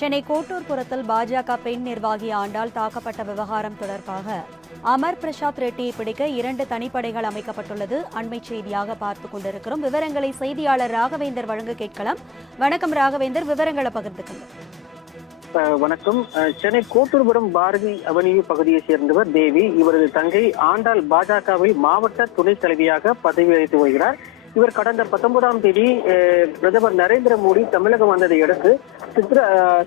சென்னை கோட்டூர்புரத்தில் பாஜக பெண் நிர்வாகி ஆண்டாள் தாக்கப்பட்ட விவகாரம் தொடர்பாக அமர் பிரசாத் ரெட்டியை பிடிக்க 2 தனிப்படைகள் அமைக்கப்பட்டுள்ளது. அண்மை செய்தியாக பார்த்துக் கொண்டிருக்கிறோம். விவரங்களை செய்தியாளர் ராகவேந்தர் வழங்க கேட்கலாம். வணக்கம் ராகவேந்தர், விவரங்களை பகிர்ந்துக்கங்க. வணக்கம். சென்னை கோட்டூர்புரம் பாரதி அவென்யூ பகுதியை சேர்ந்தவர் தேவி. இவரது தங்கை ஆண்டாள் பாஜகவில் மாவட்ட துணைத் தலைவியாக பதவி வகித்து வருகிறார். இவர் கடந்த 19ஆம் தேதி பிரதமர் நரேந்திர மோடி தமிழகம் வந்ததை அடுத்து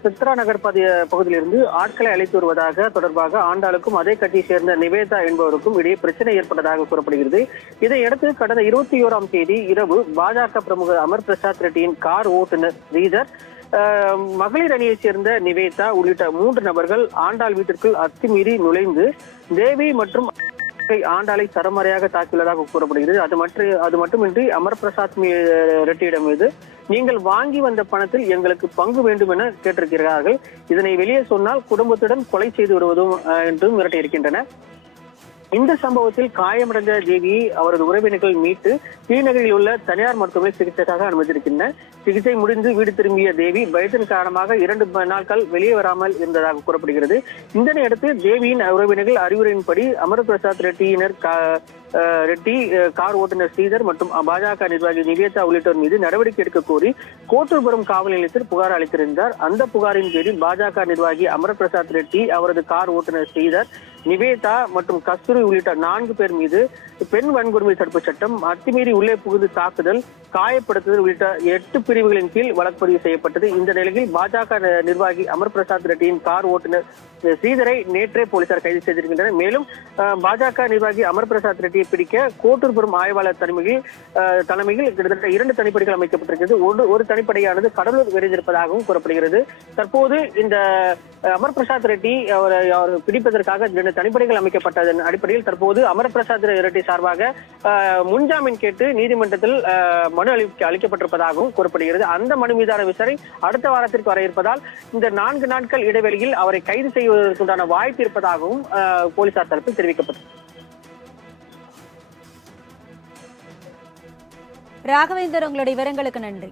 சித்ரா நகர் பகுதியிலிருந்து ஆட்களை அழைத்து வருவதாக தொடர்பாக ஆண்டாளுக்கும் அதே கட்சியை சேர்ந்த நிவேதா என்பவருக்கும் இடையே பிரச்சனை ஏற்பட்டதாக கூறப்படுகிறது. இதையடுத்து கடந்த 21ஆம் தேதி இரவு பாஜக பிரமுகர் அமர் பிரசாத் ரெட்டியின் கார் ஓட்டுநர் ஸ்ரீதர், மகளிர் அணியைச் சேர்ந்த நிவேதா உள்ளிட்ட 3 நபர்கள் ஆண்டாள் வீட்டிற்குள் அத்துமீறி நுழைந்து தேவி மற்றும் ஆண்டாளை சரமாரியாக தாக்கியுள்ளதாக கூறப்படுகிறது. அது மட்டுமின்றி அமர் பிரசாத் ரெட்டியிடம் மீது நீங்கள் வாங்கி வந்த பணத்தில் எங்களுக்கு பங்கு வேண்டும் என கேட்டிருக்கிறார்கள். இதனை வெளியே சொன்னால் குடும்பத்துடன் கொலை செய்து விடுவதும் என்றும் மிரட்டியிருக்கின்றனர். இந்த சம்பவத்தில் காயமடைந்த தேவியை அவரது உறவினர்கள் மீட்டு ஸ்ரீநகரில் உள்ள தனியார் மருத்துவமனை சிகிச்சைக்காக அனுமதித்திருக்கின்றனர். சிகிச்சை முடிந்து வீடு திரும்பிய தேவி பயத்தின் காரணமாக 2 நாட்கள் வெளியே வராமல் இருந்ததாக கூறப்படுகிறது. இதனை அடுத்து தேவியின் உறவினர்கள் அறிவுரையின்படி அமர் பிரசாத் ரெட்டி கார் ஓட்டுநர் ஸ்ரீதர் மற்றும் பாஜக நிர்வாகி நிவேதா உள்ளிட்டோர் மீது நடவடிக்கை எடுக்க கோரி கோட்டூர்புரம் காவல் நிலையத்தில் புகார் அளித்திருந்தார். அந்த புகாரின் பேரில் பாஜக நிர்வாகி அமர் பிரசாத் ரெட்டி, அவரது கார் ஓட்டுநர் ஸ்ரீதர், நிவேதா மற்றும் கஸ்தூரி உள்ளிட்ட 4 பேர் மீது பெண் வன்கொடுமை தடுப்பு சட்டம், அத்துமீறி உள்ளே புகுந்து தாக்குதல், காயப்படுத்துதல் உள்ளிட்ட 8 பிரிவுகளின் கீழ் வழக்கு பதிவு செய்யப்பட்டது. இந்த நிலையில் பாஜக நிர்வாகி அமர் பிரசாத் ரெட்டியின் கார் ஓட்டுநர் ஸ்ரீதரை நேற்றே போலீசார் கைது செய்திருக்கின்றனர். மேலும் பாஜக நிர்வாகி அமர் பிரசாத் ரெட்டியை பிடிக்க கோட்டூர்புரம் ஆய்வாளர் தலைமையில் கிட்டத்தட்ட 2 தனிப்படைகள் அமைக்கப்பட்டிருக்கிறது. ஒரு தனிப்படையானது கடலூர் விரைந்திருப்பதாகவும் கூறப்படுகிறது. தற்போது இந்த அமர் பிரசாத் ரெட்டி அவர் பிடிப்பதற்காக 2 தனிப்படைகள் அமைக்கப்பட்டதன் அடிப்படையில் தற்போது அமர் பிரசாத் ரெட்டி சார்பாக முன்ஜாமீன் கேட்டு நீதிமன்றத்தில் மனு அளிக்கப்பட்டிருப்பதாகவும் கூறப்படுகிறது. அந்த மனு மீதான விசாரணை அடுத்த வாரத்திற்கு வர இருப்பதால் இந்த 4 நாட்கள் இடைவெளியில் அவரை கைது செய்வதற்குண்டான வாய்ப்பு இருப்பதாகவும் போலீசார் தரப்பில் தெரிவிக்கப்பட்டது. ராகவேந்தர், உங்களுடைய விவரங்களுக்கு நன்றி.